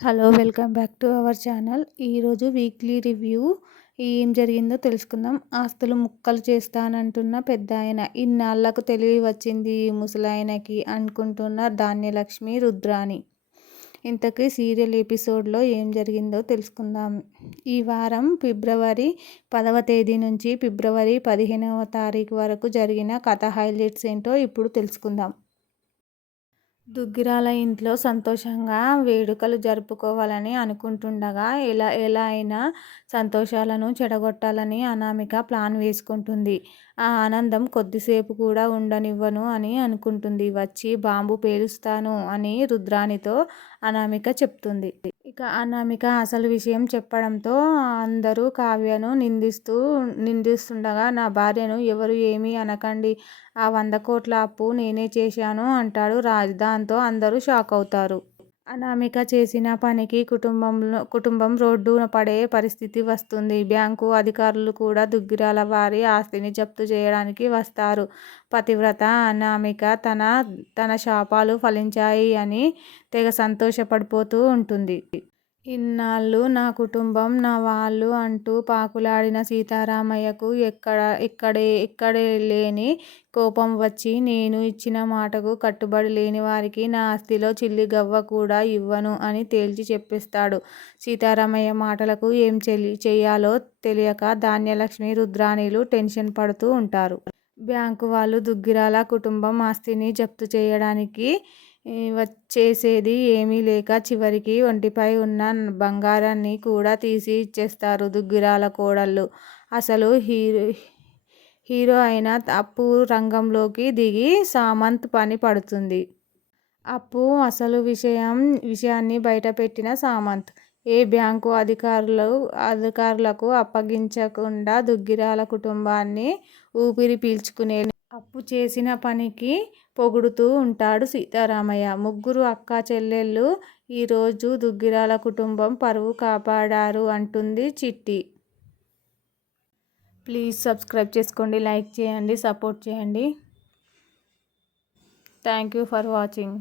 Hello welcome back to our channel. ఈరోజు weekly review. ఏం జరిగిందో తెలుసుకుందాం. ఆస్తులు ముక్కలు చేస్తానంటున్న పెద్ద ఆయన ఇన్నాళ్ళకు తెలివి వచ్చింది ముసలాయనకి అనుకుంటున్న ధాన్యలక్ష్మి రుద్రాని ఇంతకీ సీరియల్ ఎపిసోడ్లో ఏం జరిగిందో తెలుసుకుందాం. ఈ వారం ఫిబ్రవరి పదవ తేదీ నుంచి ఫిబ్రవరి పదిహేనవ తారీఖు వరకు జరిగిన కథ హైలైట్స్ ఏంటో ఇప్పుడు తెలుసుకుందాం. దుగ్గిరాల ఇంట్లో సంతోషంగా వేడుకలు జరుపుకోవాలని అనుకుంటుండగా ఎలా ఎలా అయినా సంతోషాలను చెడగొట్టాలని అనామిక ప్లాన్ వేసుకుంటుంది. ఆ ఆనందం కొద్దిసేపు కూడా ఉండనివ్వను అని అనుకుంటుంది. వచ్చి బాంబు పేలుస్తాను అని రుద్రానితో అనామిక చెప్తుంది. ఇక అనామిక అసలు విషయం చెప్పడంతో అందరూ కావ్యను నిందిస్తూ నిందిస్తుండగా నా భార్యను ఎవరు ఏమీ అనకండి. ఆ వంద కోట్ల అప్పు నేనే చేశాను అంటాడు రాజ్. దాంతో అందరూ షాక్ అవుతారు. అనామిక చేసిన పనికి కుటుంబంలో కుటుంబం రోడ్డు పడే పరిస్థితి వస్తుంది. బ్యాంకు అధికారులు కూడా దుగ్గిరాల వారి ఆస్తిని జప్తు చేయడానికి వస్తారు. పతివ్రత అనామిక తన తన శాపాలు ఫలించాయి అని తెగ సంతోషపడిపోతూ ఉంటుంది. ఇన్నాళ్ళు నా కుటుంబం నా వాళ్ళు అంటూ పాకులాడిన సీతారామయ్యకు ఎక్కడ ఇక్కడే ఇక్కడే లేని కోపం వచ్చి నేను ఇచ్చిన మాటకు కట్టుబడి లేని వారికి నా ఆస్తిలో చిల్లి గవ్వ కూడా ఇవ్వను అని తేల్చి చెప్పిస్తాడు. సీతారామయ్య మాటలకు ఏం చెల్లి చేయాలో తెలియక ధాన్యలక్ష్మి రుద్రాణిలు టెన్షన్ పడుతూ ఉంటారు. బ్యాంకు వాళ్ళు దుగ్గిరాల కుటుంబం ఆస్తిని జప్తు చేయడానికి వచ్చేసేది ఏమీ లేక చివరికి ఒంటిపై ఉన్న బంగారాన్ని కూడా తీసి ఇచ్చేస్తారు దుగ్గిరాల కోడళ్ళు. అసలు హీరో హీరో అయిన అప్పు రంగంలోకి దిగి సామంత్ పని పడుతుంది. అప్పు అసలు విషయం విషయాన్ని బయటపెట్టిన సామంత్. ఏ బ్యాంకు అధికారులు అధికారులకు అప్పగించకుండా దుగ్గిరాల కుటుంబాన్ని ఊపిరి పీల్చుకునే అప్పు చేసిన పనికి పొగుడుతూ ఉంటాడు సీతారామయ్య. ముగ్గురు అక్కా చెల్లెళ్ళు ఈరోజు దుగ్గిరాల కుటుంబం పరువు కాపాడారు అంటుంది చిట్టి. ప్లీజ్ సబ్స్క్రైబ్ చేసుకోండి లైక్ చేయండి సపోర్ట్ చేయండి. Thank you for watching.